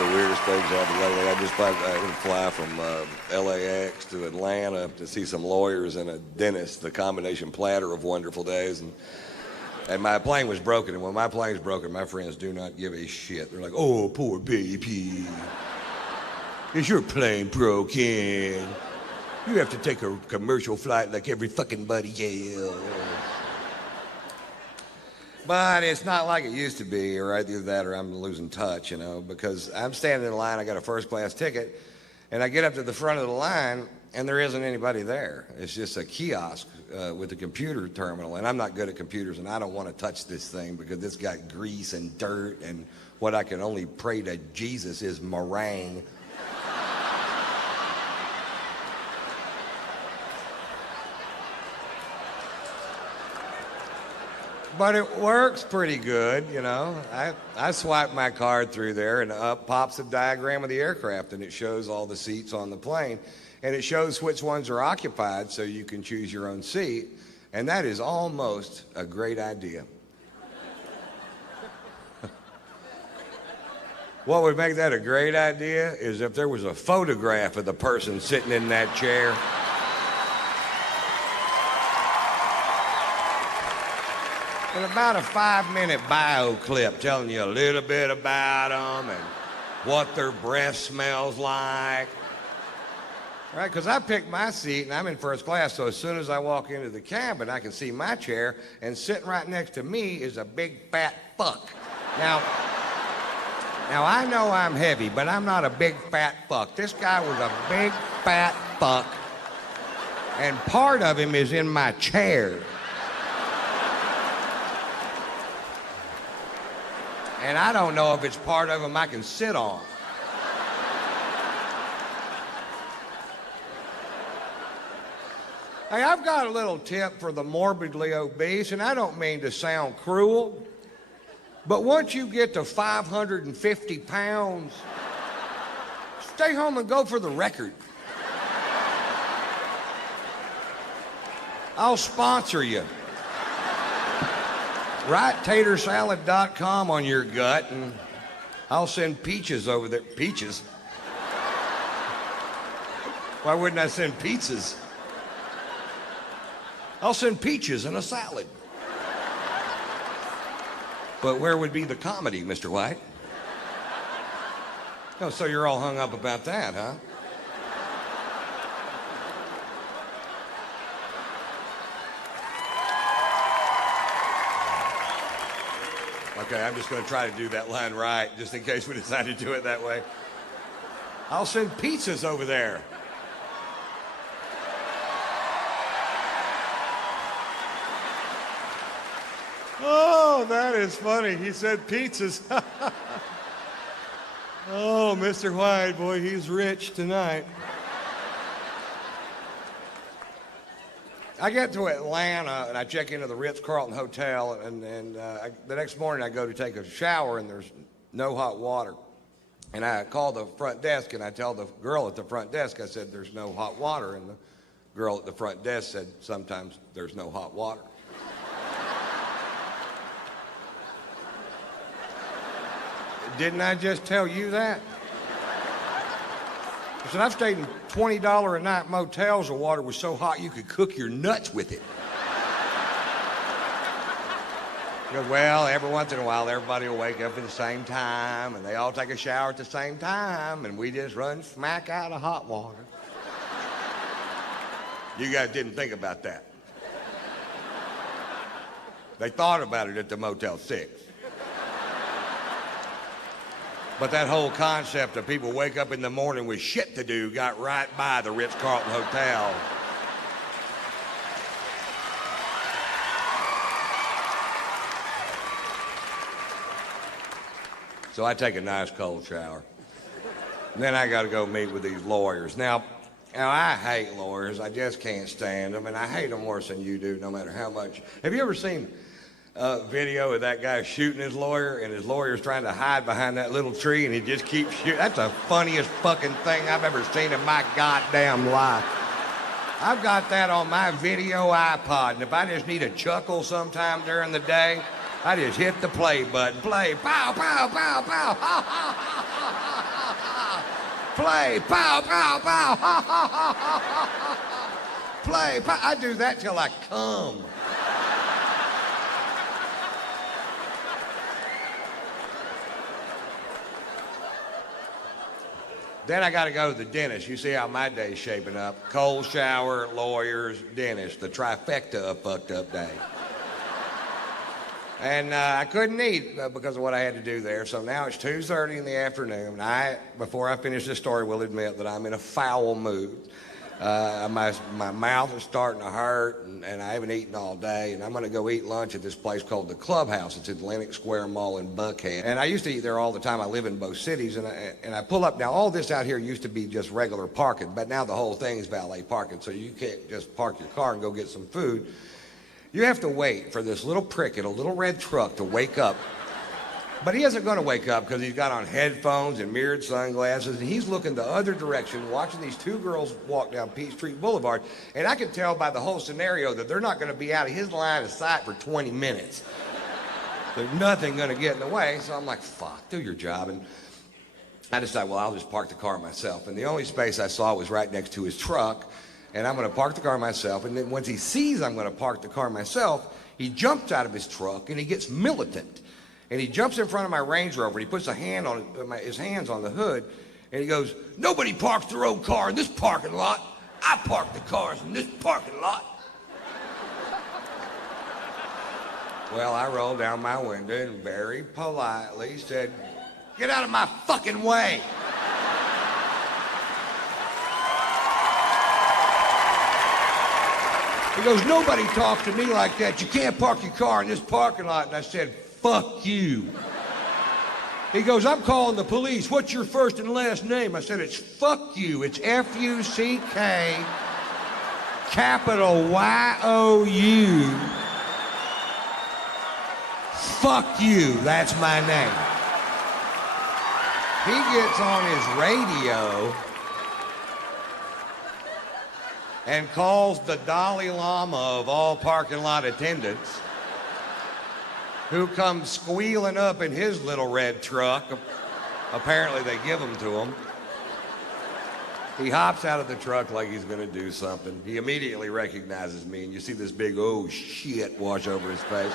the weirdest things happened lately. I just going to fly from LAX to Atlanta to see some lawyers and a dentist, the combination platter of wonderful days. And my plane was broken, and when my plane's broken, my friends do not give a shit. They're like, oh, poor baby. Is your plane broken? You have to take a commercial flight like every fucking buddy else. But it's not like it used to be, or either that or I'm losing touch, you know, because I'm standing in line, I got a first class ticket, and I get up to the front of the line, and there isn't anybody there. It's just a kiosk with a computer terminal, and I'm not good at computers, and I don't want to touch this thing because it's got grease and dirt, and what I can only pray to Jesus is meringue. But it works pretty good, you know. I swipe my card through there, and up pops a diagram of the aircraft, and it shows all the seats on the plane, and it shows which ones are occupied so you can choose your own seat, and that is almost a great idea. What would make that a great idea is if there was a photograph of the person sitting in that chair. And about a 5-minute bio clip telling you a little bit about them and what their breath smells like. Right, because I picked my seat and I'm in first class, so as soon as I walk into the cabin, I can see my chair, and sitting right next to me is a big fat fuck. Now I know I'm heavy, but I'm not a big fat fuck. This guy was a big fat fuck, and part of him is in my chair. And I don't know if it's part of them I can sit on. Hey, I've got a little tip for the morbidly obese, and I don't mean to sound cruel, but once you get to 550 pounds, stay home and go for the record. I'll sponsor you. Write tatersalad.com on your gut, and I'll send peaches over there. Peaches? Why wouldn't I send pizzas? I'll send peaches in a salad. But where would be the comedy, Mr. White? Oh, so you're all hung up about that, huh? Okay, I'm just going to try to do that line right, just in case we decide to do it that way. I'll send pizzas over there. Oh, that is funny. He said pizzas. Oh, Mr. White, boy, he's rich tonight. I get to Atlanta, and I check into the Ritz-Carlton Hotel, and the next morning I go to take a shower, and there's no hot water. And I call the front desk, and I tell the girl at the front desk, I said, there's no hot water. And the girl at the front desk said, sometimes there's no hot water. Didn't I just tell you that? I said, I've stayed in $20 a night motels where water was so hot you could cook your nuts with it. He goes, well, every once in a while, everybody will wake up at the same time, and they all take a shower at the same time, and we just run smack out of hot water. You guys didn't think about that. They thought about it at the Motel 6. But that whole concept of people wake up in the morning with shit to do got right by the Ritz-Carlton Hotel. So I take a nice cold shower. And then I got to go meet with these lawyers. Now, I hate lawyers. I just can't stand them, and I hate them worse than you do, no matter how much. Have you ever seen video of that guy shooting his lawyer, and his lawyer's trying to hide behind that little tree, and he just keeps shooting? That's the funniest fucking thing I've ever seen in my goddamn life. I've got that on my video iPod, and if I just need a chuckle sometime during the day, I just hit the play button. Play, pow, pow, pow, pow, ha, ha, ha, ha, ha. Play, pow, pow, pow, ha, ha, ha, ha, ha, ha. Play, pow. I do that till I come. Then I got to go to the dentist. You see how my day's shaping up. Cold shower, lawyers, dentist. The trifecta of fucked up day. And I couldn't eat because of what I had to do there. So now it's 2:30 in the afternoon. Before I finish this story, will admit that I'm in a foul mood. My mouth is starting to hurt, and I haven't eaten all day. And I'm going to go eat lunch at this place called the Clubhouse. It's at Atlantic Square Mall in Buckhead. And I used to eat there all the time. I live in both cities, and I pull up. Now, all this out here used to be just regular parking, but now the whole thing is valet parking, so you can't just park your car and go get some food. You have to wait for this little prick in a little red truck to wake up. But he isn't going to wake up because he's got on headphones and mirrored sunglasses, and he's looking the other direction, watching these two girls walk down Peachtree Boulevard. And I can tell by the whole scenario that they're not going to be out of his line of sight for 20 minutes. There's nothing going to get in the way. So I'm like, fuck, do your job. And I decided, well, I'll just park the car myself. And the only space I saw was right next to his truck. And I'm going to park the car myself. And then once he sees I'm going to park the car myself, he jumps out of his truck and he gets militant. And he jumps in front of my Range Rover. And he puts his hands on the hood. And he goes, nobody parks their own car in this parking lot. I park the cars in this parking lot. Well, I rolled down my window and very politely said, get out of my fucking way. He goes, nobody talks to me like that. You can't park your car in this parking lot. And I said, fuck you. He goes, I'm calling the police. What's your first and last name? I said, it's fuck you. It's F-U-C-K, capital Y-O-U. Fuck you. That's my name. He gets on his radio and calls the Dalai Lama of all parking lot attendants, who comes squealing up in his little red truck. Apparently they give them to him. He hops out of the truck like he's going to do something. He immediately recognizes me, and you see this big, oh shit, wash over his face.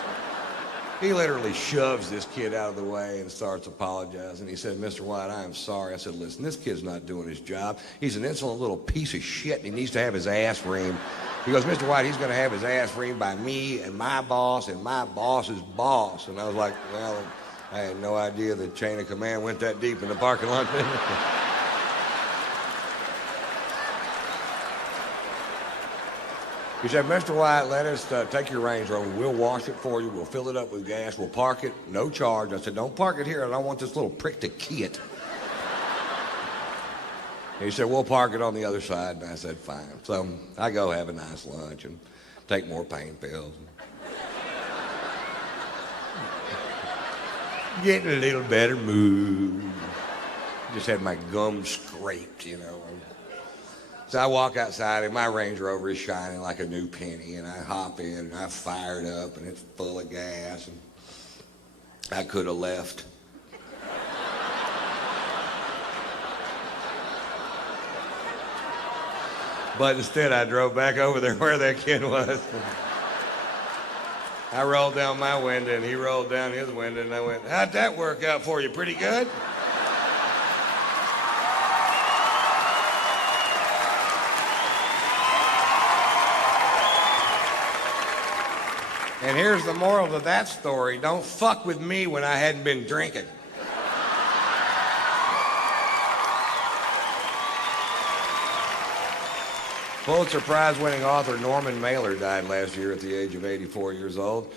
He literally shoves this kid out of the way and starts apologizing. He said, Mr. White, I am sorry. I said, listen, this kid's not doing his job. He's an insolent little piece of shit, and he needs to have his ass reamed. He goes, Mr. White, he's going to have his ass reamed by me and my boss's boss. And I was like, well, I had no idea the chain of command went that deep in the parking lot. He said, Mr. White, let us take your Range Rover. We'll wash it for you. We'll fill it up with gas. We'll park it, no charge. I said, don't park it here. I don't want this little prick to key it. He said, we'll park it on the other side. And I said, fine. So I go have a nice lunch and take more pain pills. Getting a little better mood. Just had my gums scraped, you know. So I walk outside and my Range Rover is shining like a new penny, and I hop in and I fire it up and it's full of gas, and I could have left. But instead I drove back over there where that kid was. I rolled down my window and he rolled down his window, and I went, how'd that work out for you? Pretty good? And here's the moral of that story. Don't fuck with me when I hadn't been drinking. Pulitzer Prize-winning author Norman Mailer died last year at the age of 84 years old.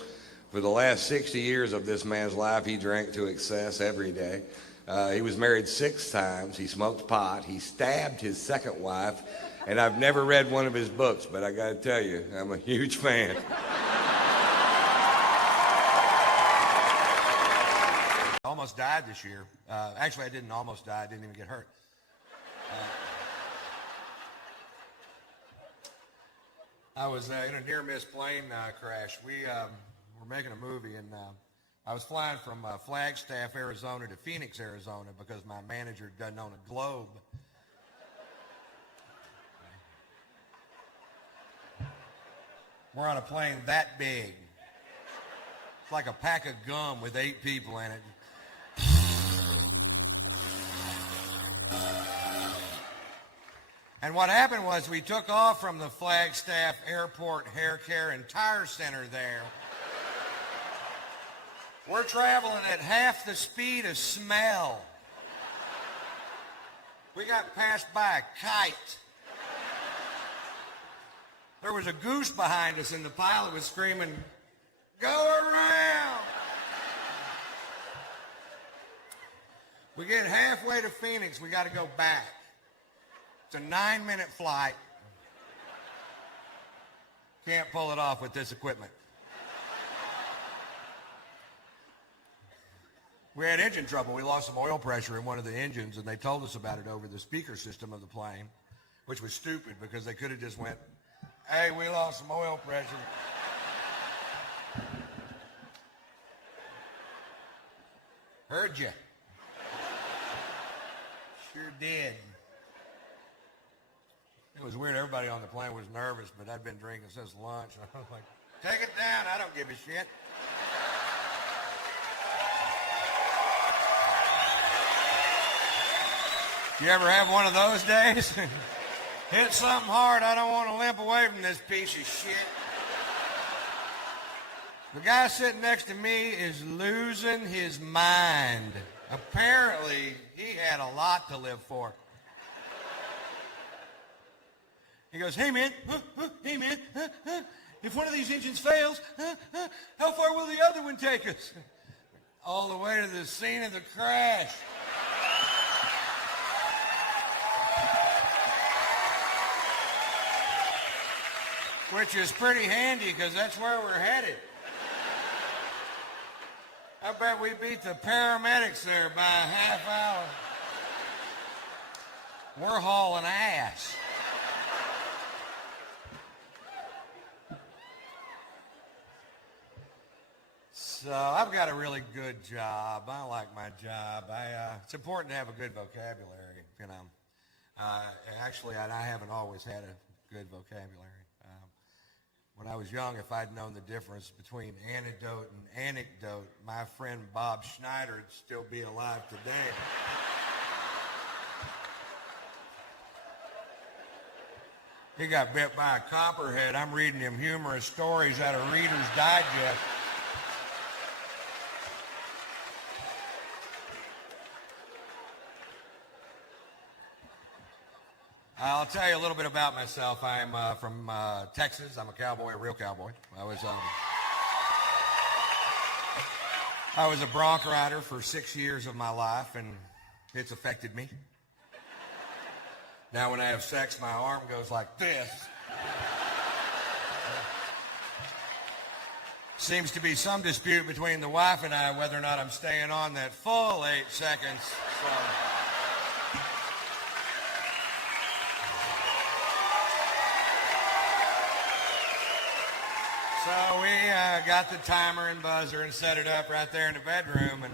For the last 60 years of this man's life, he drank to excess every day. He was married 6 times. He smoked pot. He stabbed his second wife. And I've never read one of his books, but I got to tell you, I'm a huge fan. Almost died this year. Actually, I didn't almost die. I didn't even get hurt. I was in a near-miss plane crash. We were making a movie, and I was flying from Flagstaff, Arizona to Phoenix, Arizona, because my manager doesn't own a Globe. We're on a plane that big. It's like a pack of gum with 8 people in it. And what happened was we took off from the Flagstaff Airport Hair Care and Tire Center there. We're traveling at half the speed of smell. We got passed by a kite. There was a goose behind us and the pilot was screaming, "Go around!" We get halfway to Phoenix, we got to go back. It's a 9-minute flight. Can't pull it off with this equipment. We had engine trouble. We lost some oil pressure in one of the engines, and they told us about it over the speaker system of the plane, which was stupid because they could have just went, "Hey, we lost some oil pressure." Heard you. Sure did. It was weird. Everybody on the plane was nervous, but I'd been drinking since lunch. I was like, "Take it down. I don't give a shit." You ever have one of those days? Hit something hard. I don't want to limp away from this piece of shit. The guy sitting next to me is losing his mind. Apparently, he had a lot to live for. He goes, "Hey man, hey man, if one of these engines fails, how far will the other one take us?" "All the way to the scene of the crash." Which is pretty handy because that's where we're headed. I bet we beat the paramedics there by a half hour. We're hauling ass. So I've got a really good job. I like my job. It's important to have a good vocabulary, you know. Actually, I haven't always had a good vocabulary. When I was young, if I'd known the difference between antidote and anecdote, my friend Bob Schneider would still be alive today. He got bit by a copperhead. I'm reading him humorous stories out of Reader's Digest. I'll tell you a little bit about myself. I'm from Texas. I'm a cowboy, a real cowboy. I was a Bronc rider for 6 years of my life, and it's affected me. Now when I have sex, my arm goes like this. Seems to be some dispute between the wife and I whether or not I'm staying on that full 8 seconds. So we got the timer and buzzer and set it up right there in the bedroom, and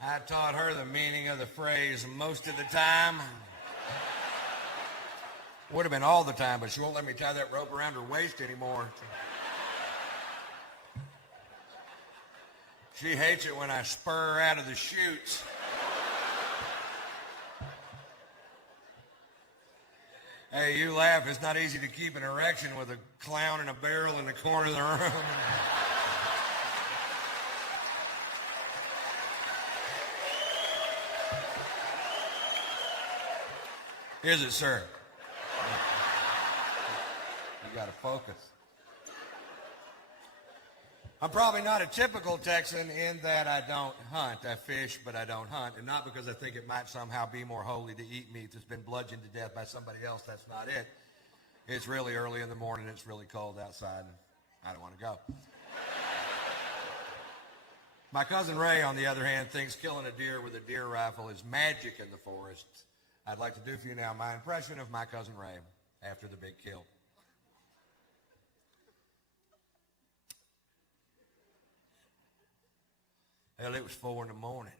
I taught her the meaning of the phrase most of the time. Would have been all the time, but she won't let me tie that rope around her waist anymore. She hates it when I spur her out of the chutes. Hey, you laugh. It's not easy to keep an erection with a clown and a barrel in the corner of the room. Is it, sir? You got to focus. I'm probably not a typical Texan in that I don't hunt. I fish, but I don't hunt. And not because I think it might somehow be more holy to eat meat that's been bludgeoned to death by somebody else. That's not it. It's really early in the morning. It's really cold outside, and I don't want to go. My cousin Ray, on the other hand, thinks killing a deer with a deer rifle is magic in the forest. I'd like to do for you now my impression of my cousin Ray after the big kill. Hell, it was 4 in the morning.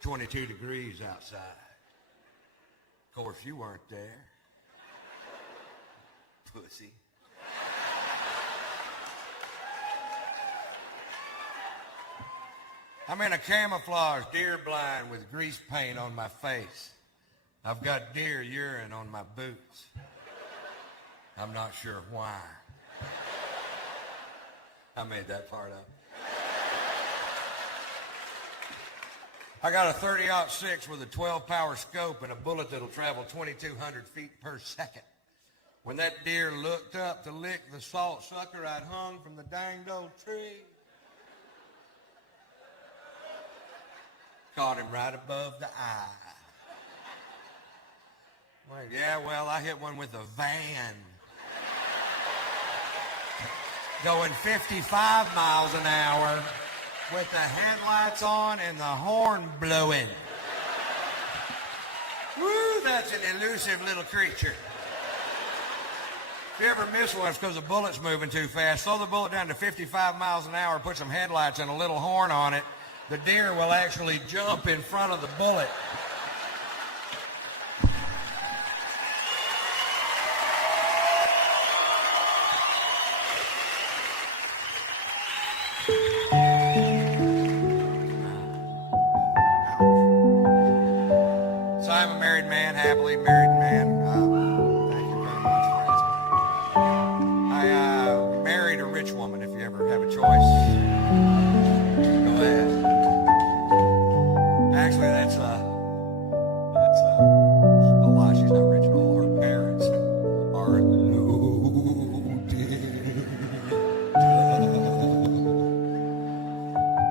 22 degrees outside. Of course, you weren't there. Pussy. I'm in a camouflage deer blind with grease paint on my face. I've got deer urine on my boots. I'm not sure why. I made that part up. I got a 30-06 with a 12-power scope and a bullet that'll travel 2,200 feet per second. When that deer looked up to lick the salt sucker I'd hung from the danged old tree, caught him right above the eye. Like, yeah, well, I hit one with a van. Going 55 miles an hour with the headlights on and the horn blowing. Woo, that's an elusive little creature. If you ever miss one, it's because the bullet's moving too fast. Slow the bullet down to 55 miles an hour, put some headlights and a little horn on it. The deer will actually jump in front of the bullet. So I'm a married man, happily married man. Thank you very much for asking. I married a rich woman, if you ever have a choice. Go ahead. Actually, that's a lie. She's not rich at all. Her parents are loaded.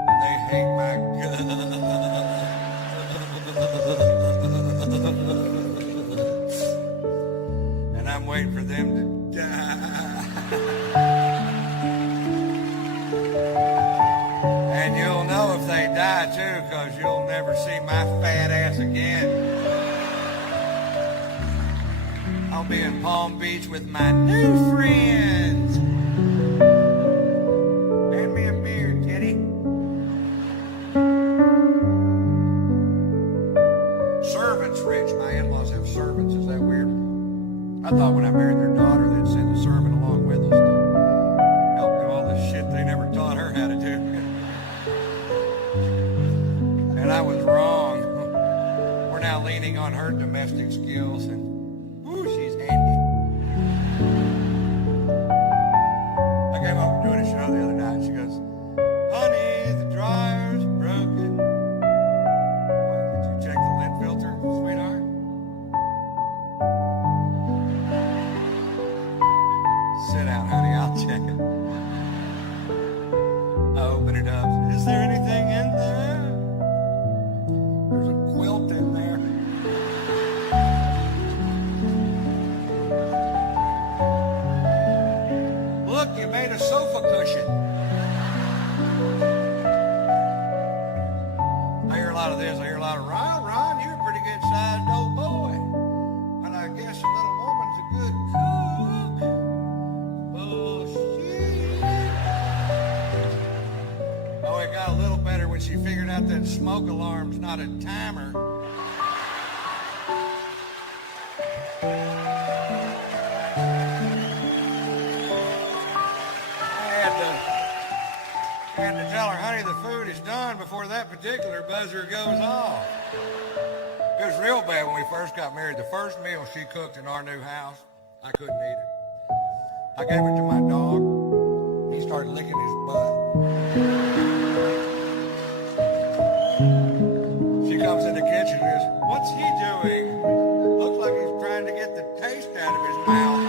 And they hate my guts. And I'm waiting for them to die. And you'll know if they die too, because you'll never see my fat ass again. I'll be in Palm Beach with my new friends. Hand me a beer, Teddy. Servants rich. My in-laws have servants. Is that weird? I thought when I married their daughter, they'd send a servant along with us to help do all this shit they never taught her how to do. And I was wrong. We're now leaning on her domestic skills, and ooh, she's handy. I came home from doing a show the other night, and she goes, "Honey, the dryer's broken." Did you check the lint filter, sweetheart? Sit down, honey, I'll check it. I open it up. Is there anything in there? There's a quilt in there. Look, you made a sofa cushion. I hear a lot of this. I hear a lot of, Ron, you're a pretty good sized old boy. And I guess a little woman's a good cook. Bullshit. Oh, it got a little better when she figured out that smoke alarm's not a timer. I had to tell her, honey, the food is done before that particular buzzer goes off. It was real bad when we first got married. The first meal she cooked in our new house, I couldn't eat it. I gave it to my dog. He started licking his butt. She comes in the kitchen and goes, "What's he doing? Looks like he's trying to get the taste out of his mouth."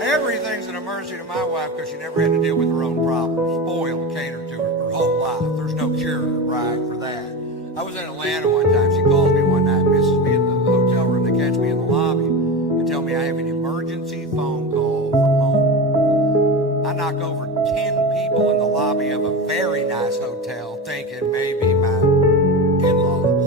Everything's an emergency to my wife because she never had to deal with her own problems. Spoiled and catered to her whole life. There's no cure, right, for that. I was in Atlanta one time. She calls me one night, misses me in the hotel room. They catch me in the lobby and tell me I have an emergency phone call from home. I knock over 10 people in the lobby of a very nice hotel thinking maybe my in-laws.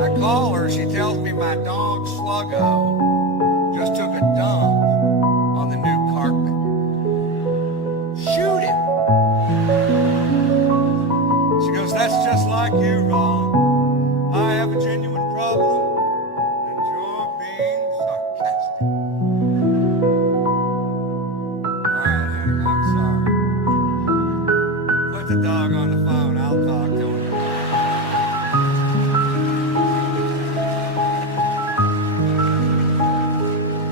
I call her, she tells me my dog Sluggo just took a dump on the new carpet. Shoot him. it's just like you, Ron. I have a genuine problem, and you're being sarcastic. All right, honey, I'm sorry. Put the dog on the phone. I'll talk to him.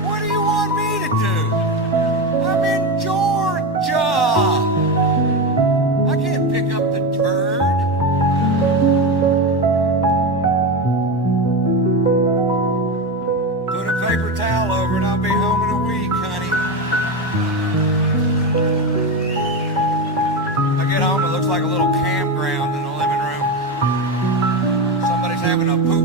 What do you want me to do? I'm in Georgia. I can't pick up the turd. Put a paper towel over and I'll be home in a week, honey. I get home, it looks like a little campground in the living room. Somebody's having a poop